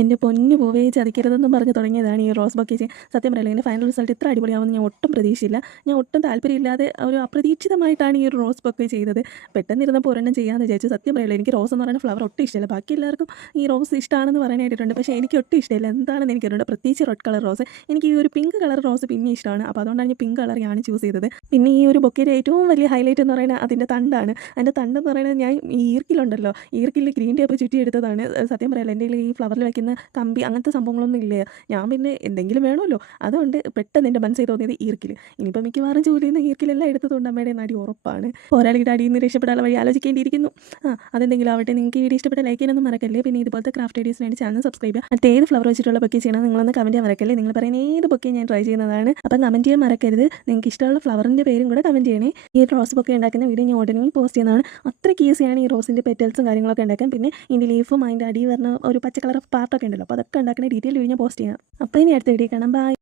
എൻ്റെ പൊന്നു പോവേ ചതിക്കരുതെന്നും പറഞ്ഞ് തുടങ്ങിയതാണ് ഈ റോസ് ബൊക്കെ ചെയ്യാൻ. സത്യം പറയില്ല, എൻ്റെ ഫൈനൽ റിസൾട്ട് ഇത്ര അടിപൊളിയാവുമെന്ന് ഞാൻ ഒട്ടും പ്രതീക്ഷയില്ല. ഞാൻ ഒട്ടും താല്പര്യമില്ലാതെ ഒരു അപ്രതീക്ഷിതമായിട്ടാണ് ഈ ഒരു റോസ് ബൊക്കെ ചെയ്തത്. പെട്ടെന്നിരുന്നപ്പോൾ ഒരെണ്ണം ചെയ്യാമെന്ന് വിചാരിച്ചു. സത്യം പറയില്ല, എനിക്ക് റോസ് എന്ന് പറയുന്ന ഫ്ലവർ ഒട്ടും ഇഷ്ടമില്ല. ബാക്കി എല്ലാവർക്കും ഈ റോസ് ഇഷ്ടമാണെന്ന് പറയാൻ കേട്ടിട്ടുണ്ട്, പക്ഷേ എനിക്ക് ഒട്ടും ഇഷ്ടമില്ല. എന്താണെന്ന് എനിക്കറിയില്ല. പ്രത്യേകിച്ച് റെഡ് കളർ റോസ്. എനിക്ക് ഈ ഒരു പിങ്ക് കളർ റോസ് പിന്നെ ഇഷ്ടമാണ്. അപ്പോൾ അതുകൊണ്ടാണ് ഞാൻ പിങ്ക് കളർ ചൂസ് ചെയ്തത്. പിന്നെ ഈ ഒരു ബൊക്കയുടെ ഏറ്റവും വലിയ ഹൈലൈറ്റ് എന്ന് പറയുന്നത് അതിൻ്റെ തണ്ടാണ്. അതിൻ്റെ തണ്ടെന്ന് പറയുന്നത് ഞാൻ ഈ ഈർക്കിലുണ്ടല്ലോ, ഈർക്കിൽ ഗ്രീൻ ടേപ്പ് ചുറ്റി എടുത്തതാണ്. സത്യം പറയില്ല, എൻ്റെ ഈ ഫ്ലവറിൽ വയ്ക്കുന്ന കമ്പി അങ്ങനത്തെ സംഭവങ്ങളൊന്നും ഇല്ല. ഞാൻ പിന്നെ എന്തെങ്കിലും വേണമല്ലോ, അതുകൊണ്ട് പെട്ടെന്ന് എൻ്റെ മനസ്സിൽ തോന്നിയത് ഈർക്കിൽ. ഇനിയിപ്പോൾ മിക്കവാറും ജോലി ചെയ്യുന്ന ഈർക്കിലെല്ലാം എടുത്തതുകൊണ്ട് അമ്മയുടെ നടി ഉറപ്പാണ്. പോരാളിയുടെ അടിയിൽ നിന്ന് രക്ഷപ്പെടാനുള്ള വഴി ആലോചിക്കേണ്ടിയിരിക്കുന്നു. അതെന്തെങ്കിലും ആവട്ടെ. നിങ്ങൾക്ക് ഈ വീഡിയോ ഇഷ്ടപ്പെട്ട ലൈക്ക് ചെയ്യാനൊന്നും മറക്കല്ലേ. പിന്നെ ഇതുപോലത്തെ ക്രാഫ്റ്റ് ഐഡിയസിന് വേണ്ടി ചാനൽ സബ്സ്ക്രൈബ് ചെയ്യുക. മറ്റേത് ഫ്ലവർ വെച്ചിട്ടുള്ള ബൊക്കെ ചെയ്യണം നിങ്ങളൊന്ന് കമൻറ്റ് ചെയ്യാൻ മറക്കല്ലേ. നിങ്ങൾ പറയുന്ന ഏത് ബൊക്കെ ഞാൻ ട്രൈ ചെയ്യുന്നതാണ്. അപ്പം കമൻറ്റ് ചെയ്യാൻ മറക്കരുത്. നിങ്ങൾക്ക് ഇഷ്ടമുള്ള ഫ്ലവറിൻ്റെ പേരും കൂടെ കമൻറ്റ് ചെയ്യണേ. ഈ റോസ് ബൊക്കെ ഉണ്ടാക്കുന്ന വീഡിയോ ഞാൻ ഉടനെ പോസ്റ്റ് ചെയ്യുന്നതാണ്. അത്രയ്ക്ക് ഈസിയാണ് ഈ റോസിൻ്റെ പെറ്റൽസും കാര്യങ്ങളൊക്കെ ഉണ്ടാക്കാൻ. പിന്നെ ഇതിൻ്റെ ലീഫും അതിൻ്റെ അടി വരുന്ന ഒരു പച്ച കളർ പാർട്ടൊക്കെ ഉണ്ടല്ലോ, അപ്പോൾ അതൊക്കെ ഉണ്ടാക്കുന്ന ഡീറ്റെയിൽ വീഡിയോ ഞാൻ പോസ്റ്റ് ചെയ്യാം. അപ്പോൾ ഇനി അടുത്ത വീഡിയോ കാണാം. ബൈ.